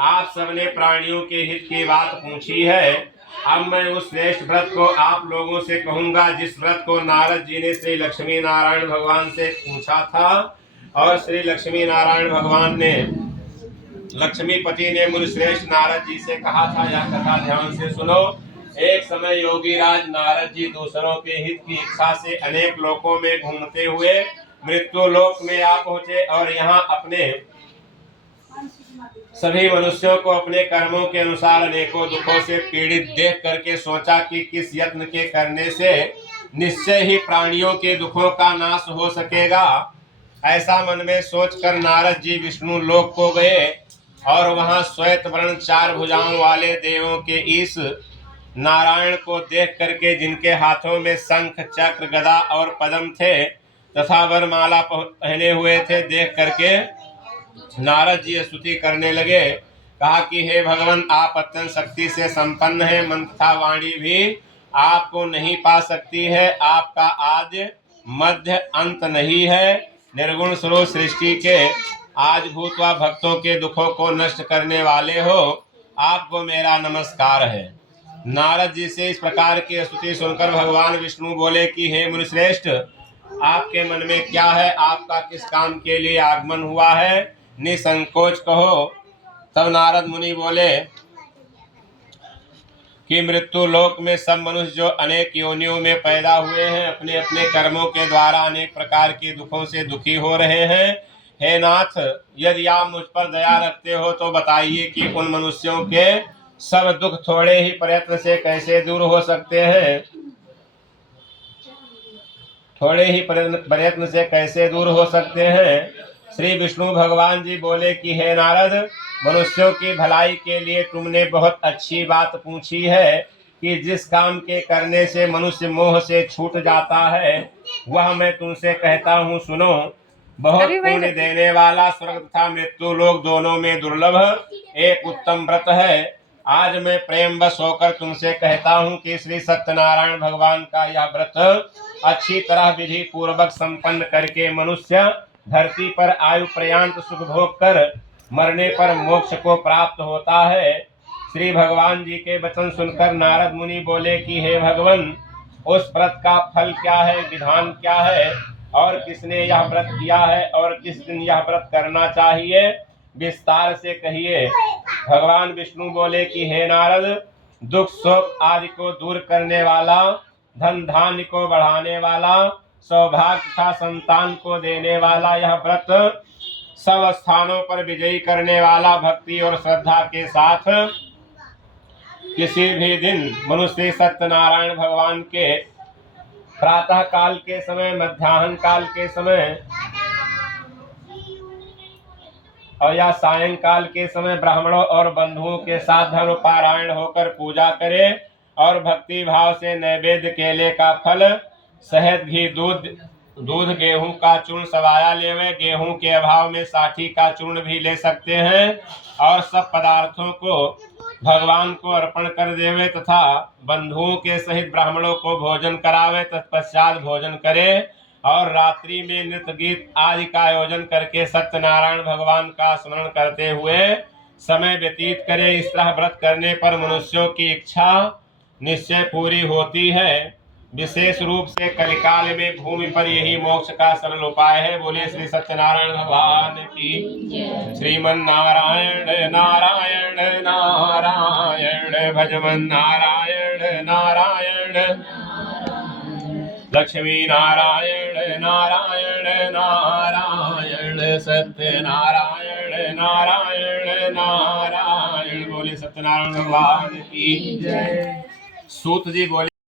आप सबने प्राणियों के हित की बात पूछी है। अब मैं उस श्रेष्ठ व्रत को आप लोगों से कहूंगा जिस व्रत को नारद जी ने श्री लक्ष्मी नारायण भगवान से पूछा था। और श्री लक्ष्मी नारायण भगवान ने लक्ष्मीपति ने मुनिश्रेष्ठ नारद जी से कहा था। यह कथा ध्यान से सुनो। एक समय योगी राज नारद जी दूसरों के हित की इच्छा से अनेक लोकों में घूमते हुए मृत्यु लोक में आ पहुंचे और यहाँ अपने सभी मनुष्यों को अपने कर्मों के अनुसार अनेकों दुखों से पीड़ित देख करके सोचा कि किस यत्न के करने से निश्चय ही प्राणियों के दुखों का नाश हो सकेगा। ऐसा मन में सोचकर नारद जी विष्णु लोक को गए और वहां श्वेत वर्ण 4 भुजाओं वाले देवों के इस नारायण को देख करके जिनके हाथों में शंख चक्र गदा और पद्म थे तथा वरमाला पहने हुए थे, देख करके नारद जी स्तुति करने लगे। कहा कि हे भगवान, आप अत्यंत शक्ति से संपन्न है, मन तथा वाणी भी आपको नहीं पा सकती है। आपका आद्य मध्य अंत नहीं है। निर्गुण स्वरूप सृष्टि के आज भूतवा भक्तों के दुखों को नष्ट करने वाले हो। आपको मेरा नमस्कार है। नारद जी से इस प्रकार की स्तुति सुनकर भगवान विष्णु बोले कि हे मुनिश्रेष्ठ, आपके मन में क्या है? आपका किस काम के लिए आगमन हुआ है? निसंकोच कहो। तब नारद मुनि बोले कि मृत्यु लोक में सब मनुष्य जो अनेक योनियों में पैदा हुए हैं अपने अपने कर्मों के द्वारा अनेक प्रकार के दुखों से दुखी हो रहे हैं। हे नाथ, यदि आप मुझ पर दया रखते हो तो बताइए कि उन मनुष्यों के सब दुख थोड़े ही प्रयत्न से कैसे दूर हो सकते हैं? थोड़े ही प्रयत्न से कैसे दूर हो सकते हैं? श्री विष्णु भगवान जी बोले कि हे नारद, मनुष्यों की भलाई के लिए तुमने बहुत अच्छी बात पूछी है कि जिस काम के करने से मनुष्य मोह से छूट जाता है वह मैं तुमसे कहता हूँ, सुनो। बहुत पुण्य देने वाला स्वर्ग तथा मृत्यु लोक दोनों में दुर्लभ एक उत्तम व्रत है। आज मैं प्रेम बस होकर तुमसे कहता हूँ कि श्री सत्यनारायण भगवान का यह व्रत अच्छी तरह विधि पूर्वक संपन्न करके मनुष्य धरती पर आयु पर्यंत सुख भोग कर मरने पर मोक्ष को प्राप्त होता है। श्री भगवान जी के वचन सुनकर नारद मुनि बोले कि हे भगवान, उस व्रत का फल क्या है, विधान क्या है और किसने यह व्रत किया है और किस दिन यह व्रत करना चाहिए, विस्तार से कहिए। भगवान विष्णु बोले कि हे नारद, दुख शोक आदि को दूर करने वाला, धन धान्य को बढ़ाने वाला, सौभाग्य तथा संतान को देने वाला यह व्रत सब स्थानों पर विजयी करने वाला, भक्ति और श्रद्धा के साथ किसी भी दिन मनुष्य सत्यनारायण भगवान के प्रातः काल के समय, मध्याह्न काल के समय और या सायंकाल के समय ब्राह्मणों और बंधुओं के साथ धर्म पारायण होकर पूजा करे और भक्ति भाव से नैवेद्य केले का फल, शहद, घी, दूध, गेहूं का चूर्ण सवाया लेवे। गेहूं के अभाव में साठी का चूर्ण भी ले सकते हैं और सब पदार्थों को भगवान को अर्पण कर देवे तथा बंधुओं के सहित ब्राह्मणों को भोजन करावे। तत्पश्चात भोजन करे और रात्रि में नृत्य गीत आदि का आयोजन करके सत्यनारायण भगवान का स्मरण करते हुए समय व्यतीत करे। इस तरह व्रत करने पर मनुष्यों की इच्छा निश्चय पूरी होती है। विशेष रूप से कलिकाल में भूमि पर यही मोक्ष का सरल उपाय है। बोलिए श्री सत्यनारायण भगवान की। श्रीमन नारायण नारायण नारायण, भजमन नारायण नारायण, लक्ष्मी नारायण नारायण नारायण, सत्य नारायण नारायण नारायण। बोले सत्यनारायण भगवान की जय। सूत जी बोले